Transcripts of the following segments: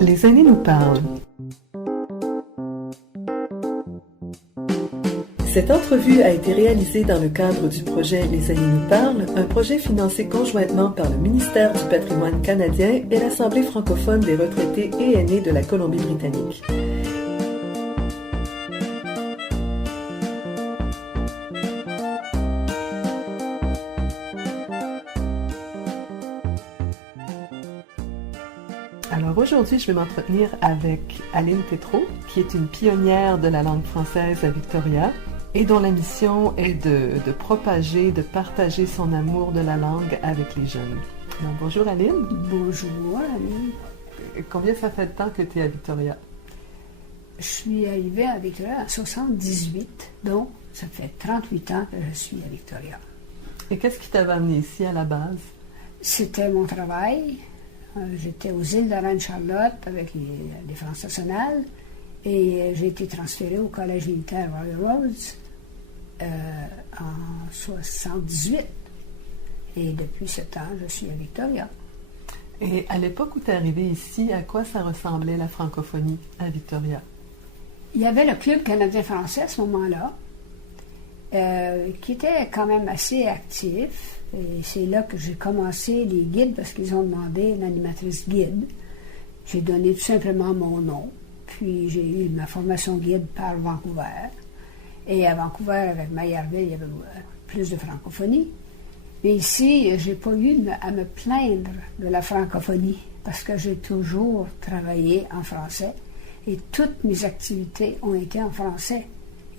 Les aînés nous parlent. Cette entrevue a été réalisée dans le cadre du projet Les aînés nous parlent, un projet financé conjointement par le ministère du Patrimoine canadien et l'Assemblée francophone des retraités et aînés de la Colombie-Britannique. Alors aujourd'hui, je vais m'entretenir avec Aline Tétrault, qui est une pionnière de la langue française à Victoria et dont la mission est de propager, de partager son amour de la langue avec les jeunes. Alors, bonjour Aline. Bonjour Aline. Combien ça fait de temps que tu es à Victoria? Je suis arrivée à Victoria en 78, donc ça fait 38 ans que je suis à Victoria. Et qu'est-ce qui t'avait amené ici à la base? C'était mon travail. J'étais aux îles de la Reine-Charlotte avec les Forces nationales et j'ai été transférée au Collège militaire Royal Roads en 78. Et depuis ce temps, je suis à Victoria. Et à l'époque où tu es arrivée ici, à quoi ça ressemblait la francophonie à Victoria? Il y avait le Club canadien-français à ce moment-là, qui était quand même assez actif. Et c'est là que j'ai commencé les guides parce qu'ils ont demandé une animatrice guide. J'ai donné tout simplement mon nom. Puis j'ai eu ma formation guide par Vancouver. Et à Vancouver, avec Mayerville, il y avait plus de francophonie. Mais ici, je n'ai pas eu à me plaindre de la francophonie parce que j'ai toujours travaillé en français. Et toutes mes activités ont été en français.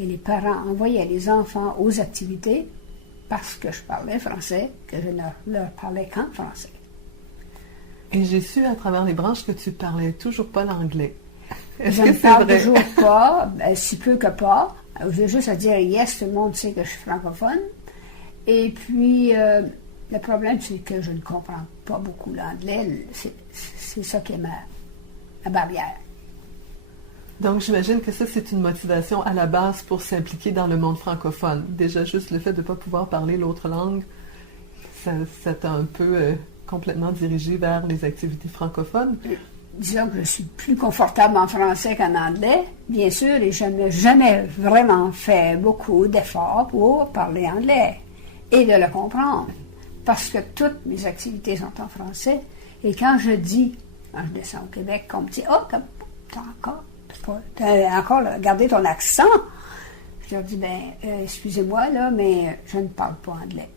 Et les parents envoyaient les enfants aux activités parce que je parlais français, que je ne leur parlais qu'en français. Et j'ai su à travers les branches que tu ne parlais toujours pas l'anglais. Je ne parle toujours pas, si peu que pas. J'ai juste à dire yes, tout le monde sait que je suis francophone. Et puis, le problème, c'est que je ne comprends pas beaucoup l'anglais. C'est ça qui est ma barrière. Donc, j'imagine que ça, c'est une motivation à la base pour s'impliquer dans le monde francophone. Déjà, juste le fait de ne pas pouvoir parler l'autre langue, ça t'a un peu complètement dirigé vers les activités francophones. Disons que je suis plus confortable en français qu'en anglais, bien sûr, et je n'ai jamais vraiment fait beaucoup d'efforts pour parler anglais et de le comprendre, parce que toutes mes activités sont en français. Et quand je descends au Québec, qu'on me dit « Oh, t'as encore gardé ton accent. » Je leur dis, excusez-moi, là, mais je ne parle pas anglais.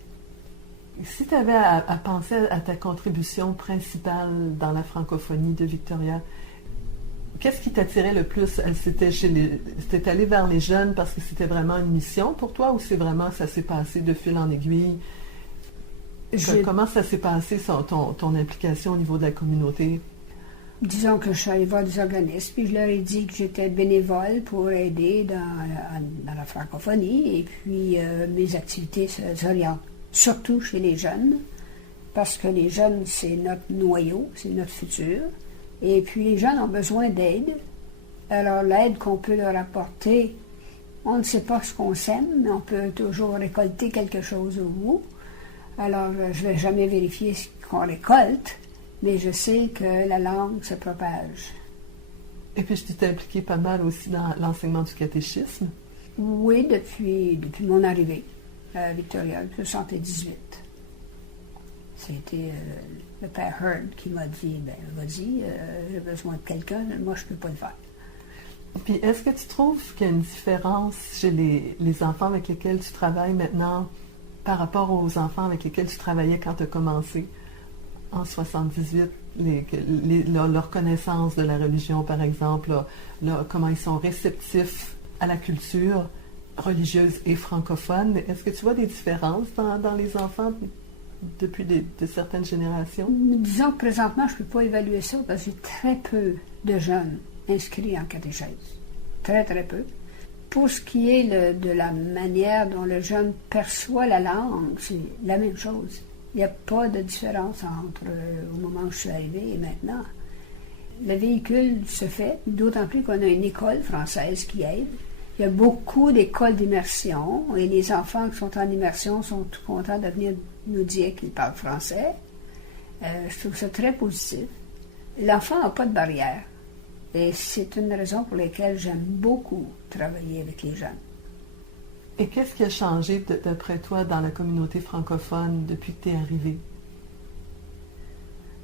Si tu avais à penser à ta contribution principale dans la francophonie de Victoria, qu'est-ce qui t'attirait le plus? C'était allé vers les jeunes parce que c'était vraiment une mission pour toi ou c'est vraiment, ça s'est passé de fil en aiguille? Comment ça s'est passé, ton implication au niveau de la communauté? Disons que je suis allée voir des organismes, puis je leur ai dit que j'étais bénévole pour aider dans la francophonie, et puis mes activités s'orientent surtout chez les jeunes, parce que les jeunes, c'est notre noyau, c'est notre futur, et puis les jeunes ont besoin d'aide. Alors l'aide qu'on peut leur apporter, on ne sait pas ce qu'on sème, mais on peut toujours récolter quelque chose au bout. Alors je ne vais jamais vérifier ce qu'on récolte, mais je sais que la langue se propage. Et puis, tu t'es impliquée pas mal aussi dans l'enseignement du catéchisme? Oui, depuis mon arrivée à Victoria, en 1978. C'était le père Heard qui m'a dit, vas-y, j'ai besoin de quelqu'un, moi je ne peux pas le faire. Puis, est-ce que tu trouves qu'il y a une différence chez les enfants avec lesquels tu travailles maintenant par rapport aux enfants avec lesquels tu travaillais quand tu as commencé? En 78, leur connaissance de la religion, par exemple, comment ils sont réceptifs à la culture religieuse et francophone. Est-ce que tu vois des différences dans les enfants depuis de certaines générations? Disons que présentement, je ne peux pas évaluer ça parce que j'ai très peu de jeunes inscrits en catéchèse. Très, très peu. Pour ce qui est de la manière dont le jeune perçoit la langue, c'est la même chose. Il n'y a pas de différence entre au moment où je suis arrivée et maintenant. Le véhicule se fait, d'autant plus qu'on a une école française qui aide. Il y a beaucoup d'écoles d'immersion et les enfants qui sont en immersion sont tout contents de venir nous dire qu'ils parlent français. Je trouve ça très positif. L'enfant n'a pas de barrière. Et c'est une raison pour laquelle j'aime beaucoup travailler avec les jeunes. Et qu'est-ce qui a changé, d'après toi, dans la communauté francophone depuis que tu es arrivée?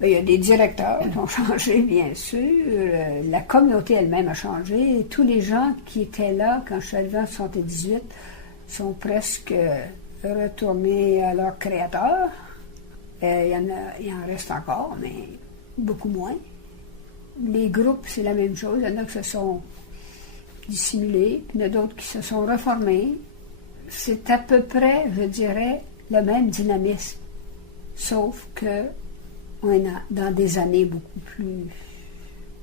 Il y a des directeurs qui ont changé, bien sûr. La communauté elle-même a changé. Et tous les gens qui étaient là quand je suis arrivée en 1978 sont presque retournés à leur créateur. Il en reste encore, mais beaucoup moins. Les groupes, c'est la même chose. Il y en a qui se sont dissimulés, puis il y en a d'autres qui se sont reformés. C'est à peu près, je dirais, le même dynamisme, sauf que on est dans des années beaucoup plus,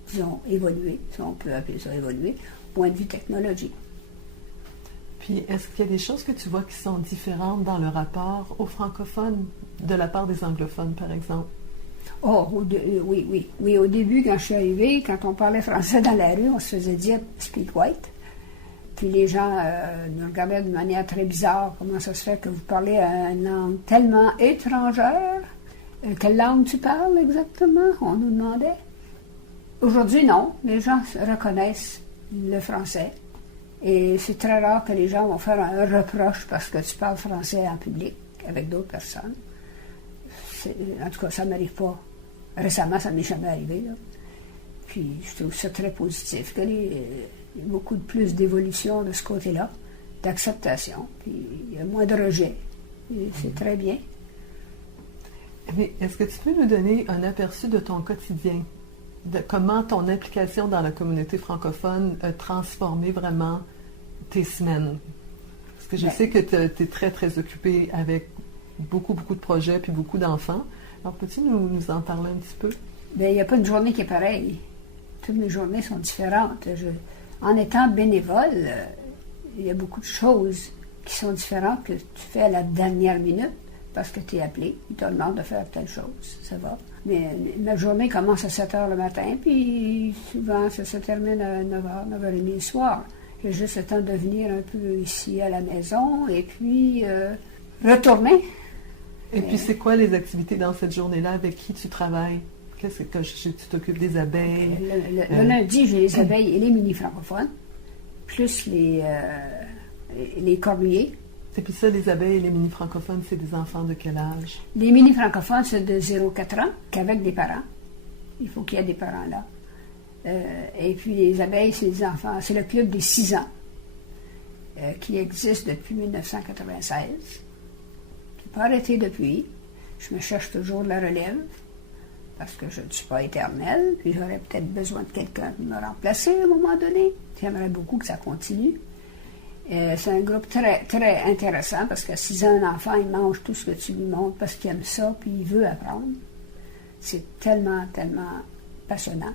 disons, évoluées, si on peut appeler ça évoluées, point de vue technologique. Puis, est-ce qu'il y a des choses que tu vois qui sont différentes dans le rapport aux francophones de la part des anglophones, par exemple? Oh, oui. Au début, quand je suis arrivée, quand on parlait français dans la rue, on se faisait dire « speak white ». Puis les gens nous regardaient de manière très bizarre. Comment ça se fait que vous parlez une langue tellement étrangère? Quelle langue tu parles exactement? On nous demandait. Aujourd'hui, non. Les gens reconnaissent le français. Et c'est très rare que les gens vont faire un reproche parce que tu parles français en public avec d'autres personnes. En tout cas, ça ne m'arrive pas. Récemment, ça ne m'est jamais arrivé. Là. Puis, je trouve ça très positif. Il y a beaucoup de plus d'évolution de ce côté-là, d'acceptation. Puis, il y a moins de rejet. Et c'est très bien. Mais est-ce que tu peux nous donner un aperçu de ton quotidien? De comment ton implication dans la communauté francophone a transformé vraiment tes semaines? Parce que je sais que tu es très, très occupée avec beaucoup de projets puis beaucoup d'enfants. Alors, peux-tu nous en parler un petit peu? Bien, il n'y a pas une journée qui est pareille. Toutes mes journées sont différentes. En étant bénévole, il y a beaucoup de choses qui sont différentes que tu fais à la dernière minute parce que tu es appelé. Ils te demandent de faire telle chose. Ça va. Mais ma journée commence à 7 h le matin, puis souvent ça se termine à 9 h, 9 h 30 le soir. J'ai juste le temps de venir un peu ici à la maison et puis retourner. Et puis, c'est quoi les activités dans cette journée-là? Avec qui tu travailles? Qu'est-ce que tu t'occupes des abeilles? Le lundi, j'ai les abeilles et les mini-francophones, plus les cornuliers. Et puis ça, les abeilles et les mini-francophones, c'est des enfants de quel âge? Les mini-francophones, c'est de 0-4 ans, qu'avec des parents. Il faut qu'il y ait des parents là. Et puis les abeilles, c'est des enfants. C'est le club des 6 ans, qui existe depuis 1996. Pas arrêté depuis. Je me cherche toujours de la relève parce que je ne suis pas éternelle, puis j'aurais peut-être besoin de quelqu'un pour me remplacer à un moment donné. J'aimerais beaucoup que ça continue. C'est un groupe très, très intéressant parce qu'à 6 ans, un enfant, il mange tout ce que tu lui montres parce qu'il aime ça, puis il veut apprendre. C'est tellement, tellement passionnant.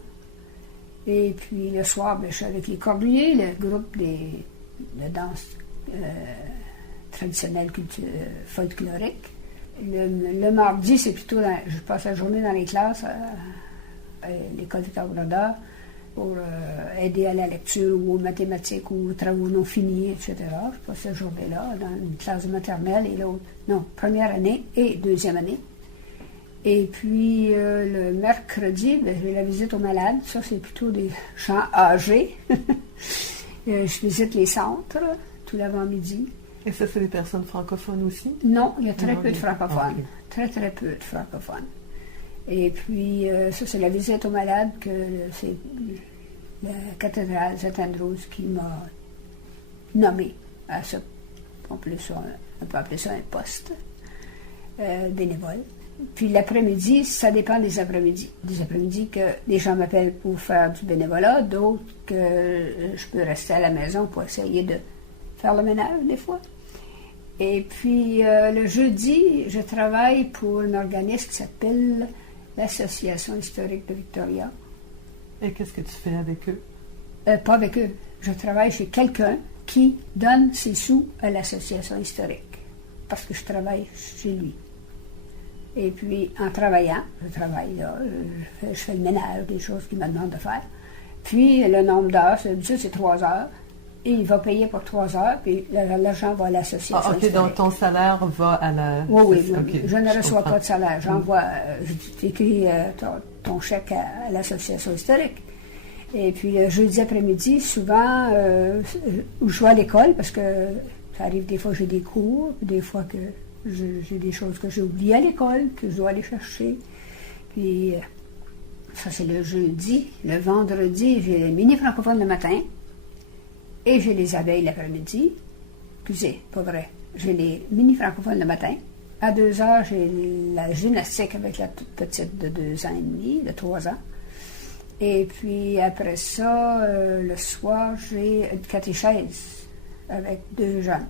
Et puis le soir, je suis avec les Cornuliers, le groupe de danse traditionnelle folklorique. Le mardi, c'est plutôt, je passe la journée dans les classes à l'école Victor-Brodeur pour aider à la lecture ou aux mathématiques ou aux travaux non finis, etc. Je passe la journée-là dans une classe de maternelle et l'autre, non, première année et deuxième année. Et puis le mercredi, j'ai la visite aux malades. Ça, c'est plutôt des gens âgés. Je visite les centres tout l'avant-midi. Et ça, c'est des personnes francophones aussi? Non, il y a très peu de francophones. Okay. Très, très peu de francophones. Et puis, ça, c'est la visite aux malades que c'est la cathédrale Saint-Andrews qui m'a nommé à ça. On peut appeler ça un poste bénévole. Puis l'après-midi, ça dépend des après-midi. Des après-midi que les gens m'appellent pour faire du bénévolat, d'autres que je peux rester à la maison pour essayer de faire le ménage des fois. Et puis le jeudi, je travaille pour un organisme qui s'appelle l'Association historique de Victoria. Et qu'est-ce que tu fais avec eux? Pas avec eux. Je travaille chez quelqu'un qui donne ses sous à l'Association historique. Parce que je travaille chez lui. Et puis, en travaillant, je travaille là, je fais le ménage, des choses qu'il me demande de faire. Puis, le nombre d'heures, c'est 3 heures. Et il va payer pour 3 heures, puis l'argent va à l'association. Ah, OK, donc ton salaire va à la... Oui, okay, je ne reçois pas de salaire. J'envoie, j'écris ton chèque à l'association historique. Et puis, le jeudi après-midi, souvent, je vais à l'école, parce que ça arrive des fois que j'ai des cours, des fois que j'ai des choses que j'ai oubliées à l'école, que je dois aller chercher. Puis, ça, c'est le jeudi. Le vendredi, j'ai les mini francophones le matin. Et j'ai les abeilles l'après-midi. Excusez, pas vrai. J'ai les mini francophones le matin. À 2 heures, j'ai la gymnastique avec la toute petite de 2 ans et demi, de 3 ans. Et puis après ça, le soir, j'ai une catéchèse avec 2 jeunes.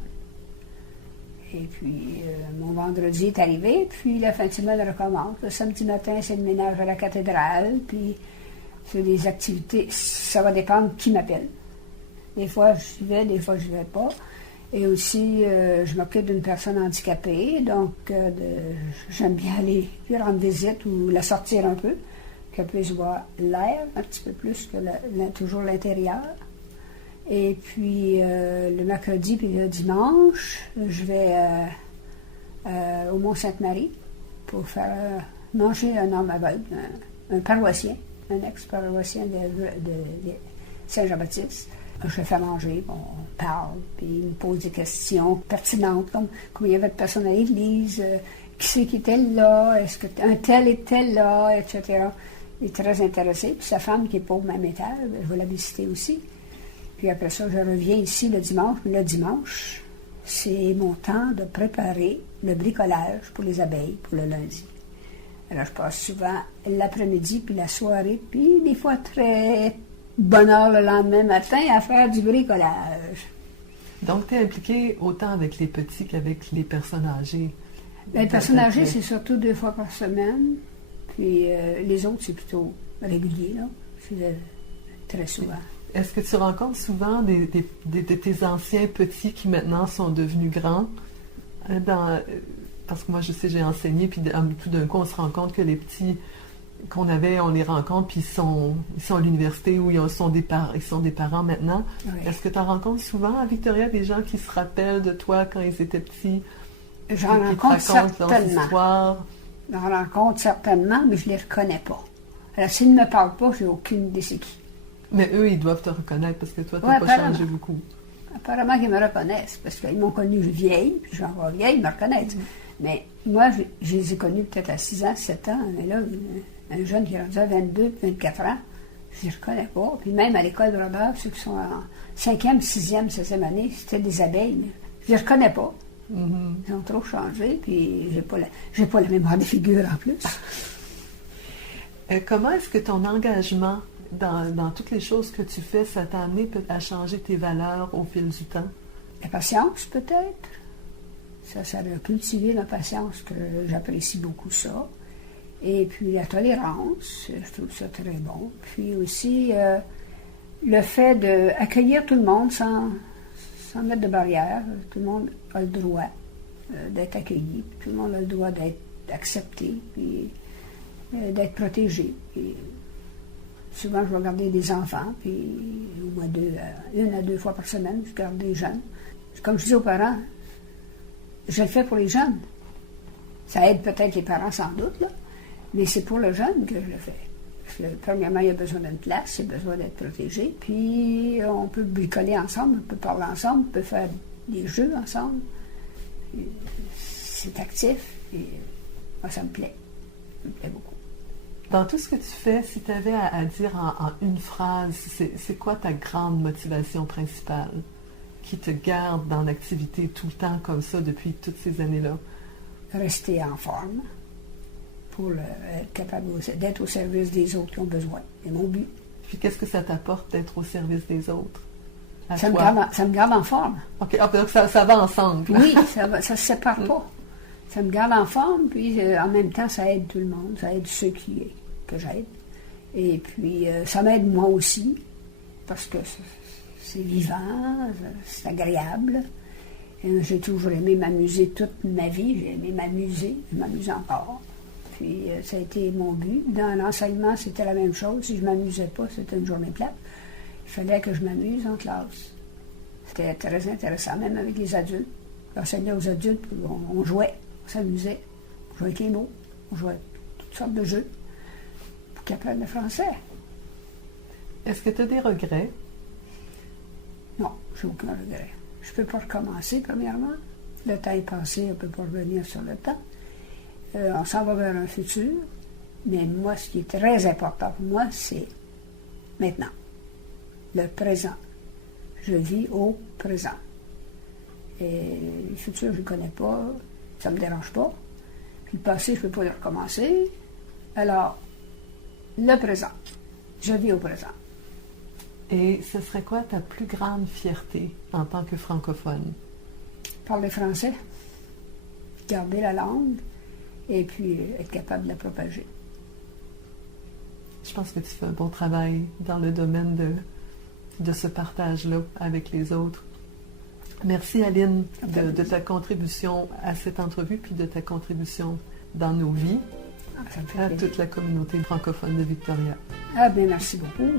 Et puis, mon vendredi est arrivé, puis la fin de semaine recommence. Le samedi matin, c'est le ménage à la cathédrale, puis c'est des activités. Ça va dépendre qui m'appelle. Des fois, j'y vais, des fois, je n'y vais pas. Et aussi, je m'occupe d'une personne handicapée, donc j'aime bien aller lui rendre visite ou la sortir un peu, qu'elle puisse voir l'air un petit peu plus que toujours l'intérieur. Et puis, le mercredi puis le dimanche, je vais au Mont-Sainte-Marie pour faire manger un homme aveugle, un paroissien, un ex-paroissien de Saint-Jean-Baptiste. Je le fais manger, on parle, puis il me pose des questions pertinentes, comme combien il y avait de personnes à l'église, qui c'est qui était là, est-ce qu'un tel était là, etc. Il est très intéressé. Puis sa femme, qui est pas au même étage, je vais la visiter aussi. Puis après ça, je reviens ici le dimanche. Mais le dimanche, c'est mon temps de préparer le bricolage pour les abeilles pour le lundi. Alors, je passe souvent l'après-midi, puis la soirée, puis des fois très bonne heure le lendemain matin à faire du bricolage. Donc, tu es impliquée autant avec les petits qu'avec les personnes âgées? Bien, les personnes âgées, c'est surtout 2 fois par semaine. Puis les autres, c'est plutôt régulier, là. C'est très souvent. Est-ce que tu rencontres souvent de tes anciens petits qui maintenant sont devenus grands? Parce que moi, je sais, j'ai enseigné, puis tout d'un coup, on se rend compte que les petits qu'on avait, on les rencontre, puis ils sont à l'université où ils sont des parents maintenant. Oui. Est-ce que tu en rencontres souvent à Victoria des gens qui se rappellent de toi quand ils étaient petits? J'en rencontre certainement. J'en rencontre certainement, mais je ne les reconnais pas. Alors, s'ils ne me parlent pas, j'ai aucune idée c'est qui. Mais eux, ils doivent te reconnaître parce que toi, tu n'as pas changé beaucoup. Apparemment qu'ils me reconnaissent, parce qu'ils m'ont connue vieille, puis j'en vois vieille, ils me reconnaissent. Mais moi, je les ai connus peut-être à 6 ans, 7 ans, mais là, un jeune qui est rendu à 22, 24 ans, je ne les reconnais pas. Puis même à l'école de Robert, ceux qui sont en 5e, 6e, 7e année, c'était des abeilles, mais je ne les reconnais pas. Mm-hmm. Ils ont trop changé, puis j'ai pas la mémoire des figures en plus. Comment est-ce que ton engagement dans toutes les choses que tu fais, ça t'a amené à changer tes valeurs au fil du temps? La patience, peut-être. Ça a cultivé ma patience, que j'apprécie beaucoup ça. Et puis la tolérance, je trouve ça très bon. Puis aussi le fait d'accueillir tout le monde sans mettre de barrière. Tout le monde a le droit d'être accueilli. Tout le monde a le droit d'être accepté, puis d'être protégé. Puis, souvent, je vais garder des enfants, puis au moins 1 à 2 fois par semaine, je garde des jeunes. Comme je dis aux parents, je le fais pour les jeunes. Ça aide peut-être les parents sans doute, là, mais c'est pour le jeune que je le fais. Parce que, premièrement, il a besoin d'une place, il a besoin d'être protégé, puis on peut bricoler ensemble, on peut parler ensemble, on peut faire des jeux ensemble. C'est actif, et moi, ça me plaît. Ça me plaît beaucoup. Dans tout ce que tu fais, si tu avais à dire en une phrase, c'est quoi ta grande motivation principale qui te garde dans l'activité tout le temps comme ça depuis toutes ces années-là? Rester en forme pour être capable d'être au service des autres qui ont besoin. C'est mon but. Puis qu'est-ce que ça t'apporte d'être au service des autres? Ça me garde en forme. OK, donc ça va ensemble. Oui, ça ne se sépare pas. Ça me garde en forme, puis en même temps, ça aide tout le monde. Ça aide ceux que j'aide. Et puis, ça m'aide moi aussi, parce que c'est vivant, c'est agréable. Et j'ai toujours aimé m'amuser toute ma vie. J'ai aimé m'amuser, je m'amuse encore. Puis, ça a été mon but. Dans l'enseignement, c'était la même chose. Si je ne m'amusais pas, c'était une journée plate. Il fallait que je m'amuse en classe. C'était très intéressant, même avec les adultes. J'enseignais aux adultes, puis on jouait, on s'amusait. On jouait avec les mots, on jouait toutes sortes de jeux pour qu'ils apprennent le français. Est-ce que tu as des regrets? Non, j'ai aucun regret. Je ne peux pas recommencer, premièrement. Le temps est passé, on ne peut pas revenir sur le temps. On s'en va vers un futur. Mais moi, ce qui est très important pour moi, c'est maintenant, le présent. Je vis au présent. Et le futur, je ne le connais pas, ça ne me dérange pas. Puis le passé, je ne peux pas le recommencer. Alors, le présent. Je vis au présent. Et ce serait quoi ta plus grande fierté en tant que francophone? Parler français, garder la langue, et puis être capable de la propager. Je pense que tu fais un bon travail dans le domaine de ce partage-là avec les autres. Merci Aline de ta contribution à cette entrevue, puis de ta contribution dans nos vies, à toute la communauté francophone de Victoria. Ah bien, merci beaucoup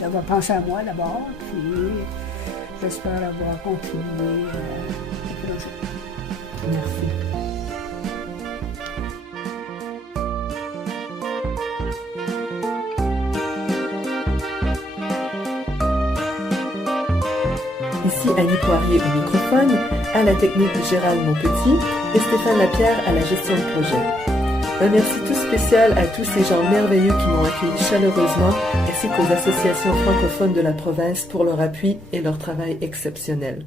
d'avoir pensé à moi d'abord, puis j'espère avoir contribué au projet. Merci. Ici Annie Poirier au microphone, à la technique Gérald Monpetit et Stéphane Lapierre à la gestion de projet. Un merci tout spécial à tous ces gens merveilleux qui m'ont accueilli chaleureusement, ainsi qu'aux associations francophones de la province pour leur appui et leur travail exceptionnel.